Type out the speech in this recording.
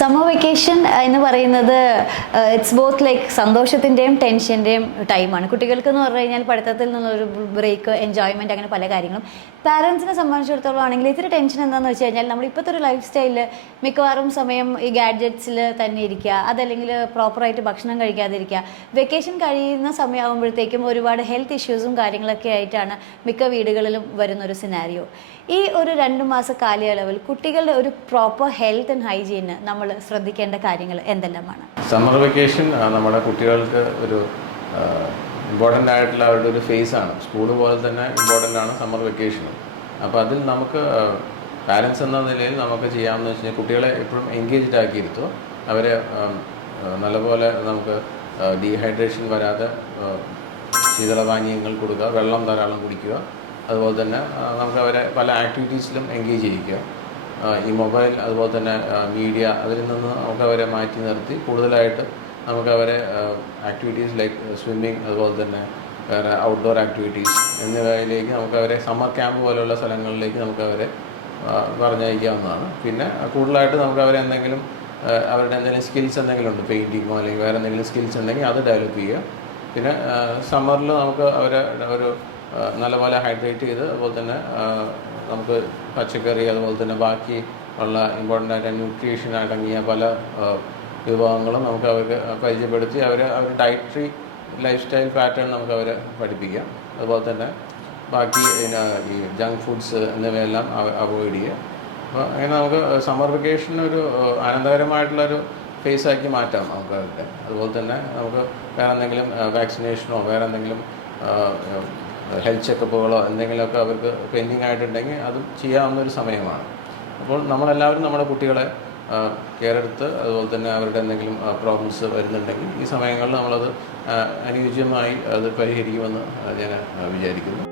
Summer vacation എന്ന് പറയുന്നത് it's both like സന്തോഷത്തിന്റെയും ടെൻഷന്റെയും ടൈമാണ് കുട്ടികൾക്ക് എന്ന് പറഞ്ഞു കഴിഞ്ഞാൽ പഠിത്തത്തിൽ നിന്നൊരു ബ്രേക്ക് എൻജോയ്മെന്റ് അങ്ങനെ പല കാര്യങ്ങളും. പാരൻസിനെ സംബന്ധിച്ചിടത്തോളം ആണെങ്കിൽ ഇത്തിരി ടെൻഷൻ എന്താണെന്ന് വെച്ച് കഴിഞ്ഞാൽ നമ്മൾ ഇപ്പോഴത്തെ ഒരു ലൈഫ് സ്റ്റൈലിൽ മിക്കവാറും സമയം ഈ ഗാഡ്ജറ്റ്സിൽ തന്നെ ഇരിക്കുക. അതല്ലെങ്കിൽ പ്രോപ്പറായിട്ട് ഭക്ഷണം കഴിക്കാതിരിക്കുക. വെക്കേഷൻ കഴിയുന്ന സമയമാകുമ്പോഴത്തേക്കും ഒരുപാട് ഹെൽത്ത് ഇഷ്യൂസും കാര്യങ്ങളൊക്കെ ആയിട്ടാണ് മിക്ക വീടുകളിലും വരുന്നൊരു സിനാരിയോ ഈ ഒരു രണ്ട് മാസ കാലയളവിൽ കുട്ടികളുടെ ഒരു പ്രോപ്പർ ഹെൽത്ത് ആൻഡ് ഹൈജീന് നമ്മൾ ശ്രദ്ധിക്കേണ്ട കാര്യങ്ങൾ എന്തെല്ലാമാണ്? സമ്മർ വെക്കേഷൻ നമ്മുടെ കുട്ടികൾക്ക് ഒരു ഇമ്പോർട്ടന്റ് ആയിട്ടുള്ള അവരുടെ ഒരു ഫേസ് ആണ്. സ്കൂൾ പോലെ തന്നെ ഇമ്പോർട്ടന്റ് ആണ് സമ്മർ വെക്കേഷനും അപ്പോൾ അതിൽ നമുക്ക് പാരൻസ് എന്ന നിലയിൽ നമുക്ക് ചെയ്യാമെന്ന് വെച്ച് കഴിഞ്ഞാൽ കുട്ടികളെ എപ്പോഴും എൻഗേജ്ഡ് ആക്കിയിരുത്തു. അവരെ നല്ലപോലെ നമുക്ക് ഡീഹൈഡ്രേഷൻ വരാതെ ശീതളപാനീയങ്ങൾ കൊടുക്കുക വെള്ളം ധാരാളം കുടിക്കുക. അതുപോലെ തന്നെ നമുക്ക് അവരെ പല ആക്ടിവിറ്റീസിലും എൻഗേജ് ചെയ്യിക്കുക. ഈ മൊബൈൽ അതുപോലെ തന്നെ മീഡിയ അതിൽ നിന്ന് നമുക്ക് അവരെ മാറ്റി നിർത്തി. കൂടുതലായിട്ട് നമുക്ക് അവരെ ആക്ടിവിറ്റീസ് ലൈക്ക് സ്വിമ്മിങ് അതുപോലെ തന്നെ വേറെ ഔട്ട്ഡോർ ആക്ടിവിറ്റീസ് എന്നിവയിലേക്ക് നമുക്ക് അവരെ സമ്മർ ക്യാമ്പ് പോലെയുള്ള സ്ഥലങ്ങളിലേക്ക് നമുക്ക് അവരെ പറഞ്ഞയക്കാവുന്നതാണ്. പിന്നെ കൂടുതലായിട്ട് നമുക്ക് അവരെ എന്തെങ്കിലും അവരുടെ എന്തെങ്കിലും സ്കിൽസ് എന്തെങ്കിലും ഉണ്ട്. പെയിന്റിങ്ങോ അല്ലെങ്കിൽ വേറെ എന്തെങ്കിലും സ്കിൽസ് ഉണ്ടെങ്കിൽ അത് ഡെവലപ്പ് ചെയ്യുക. പിന്നെ സമ്മറിൽ നമുക്ക് അവരെ ഒരു നല്ലപോലെ ഹൈഡ്രേറ്റ് ചെയ്ത് അതുപോലെ തന്നെ നമുക്ക് പച്ചക്കറി അതുപോലെ തന്നെ ബാക്കി ഉള്ള ഇമ്പോർട്ടന്റ് ആയിട്ട് ന്യൂട്രീഷൻ അടങ്ങിയ പല വിഭവങ്ങളും നമുക്ക് അവർക്ക് പരിചയപ്പെടുത്തി അവരെ അവർ ഡയറ്ററി ലൈഫ് സ്റ്റൈൽ പാറ്റേൺ നമുക്ക് അവരെ പഠിപ്പിക്കാം. അതുപോലെ തന്നെ ബാക്കി ഈ ജങ്ക് ഫുഡ്സ് എന്നിവയെല്ലാം അവോയ്ഡ് ചെയ്യുക. അപ്പോൾ അങ്ങനെ നമുക്ക് സമ്മർ ഏഹ്, ആനന്ദകരമായിട്ടുള്ളൊരു ഫേസ് ആക്കി മാറ്റാം നമുക്ക് അതിന്റെ അതുപോലെ തന്നെ നമുക്ക് വേറെ എന്തെങ്കിലും വാക്സിനേഷനോ വേറെ എന്തെങ്കിലും ഹെൽത്ത് ചെക്കപ്പുകളോ എന്തെങ്കിലുമൊക്കെ അവർക്ക് പെൻഡിങ് ആയിട്ടുണ്ടെങ്കിൽ അതും ചെയ്യാവുന്ന ഒരു സമയമാണ്. അപ്പോൾ നമ്മളെല്ലാവരും നമ്മുടെ കുട്ടികളെ കെയർ എടുത്ത് അതുപോലെ തന്നെ അവരുടെ എന്തെങ്കിലും പ്രോബ്ലംസ് വരുന്നുണ്ടെങ്കിൽ ഈ സമയങ്ങളിൽ നമ്മളത് അനുയോജ്യമായി അത് പരിഹരിക്കുമെന്ന് ഞാൻ വിചാരിക്കുന്നു.